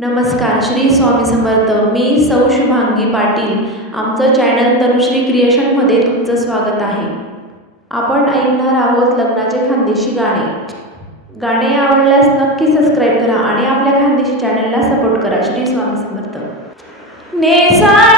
नमस्कार, श्री स्वामी समर्थ. मी सौ शुभांगी पाटील. आमचं चॅनल तनुश्री क्रिएशनमध्ये तुमचं स्वागत आहे. आपण ऐकणार आहोत लग्नाचे खानदेशी गाणे. गाणे आवडल्यास नक्की सबस्क्राईब करा आणि आपल्या खानदेशी चॅनलला सपोर्ट करा. श्री स्वामी समर्थ. नेसा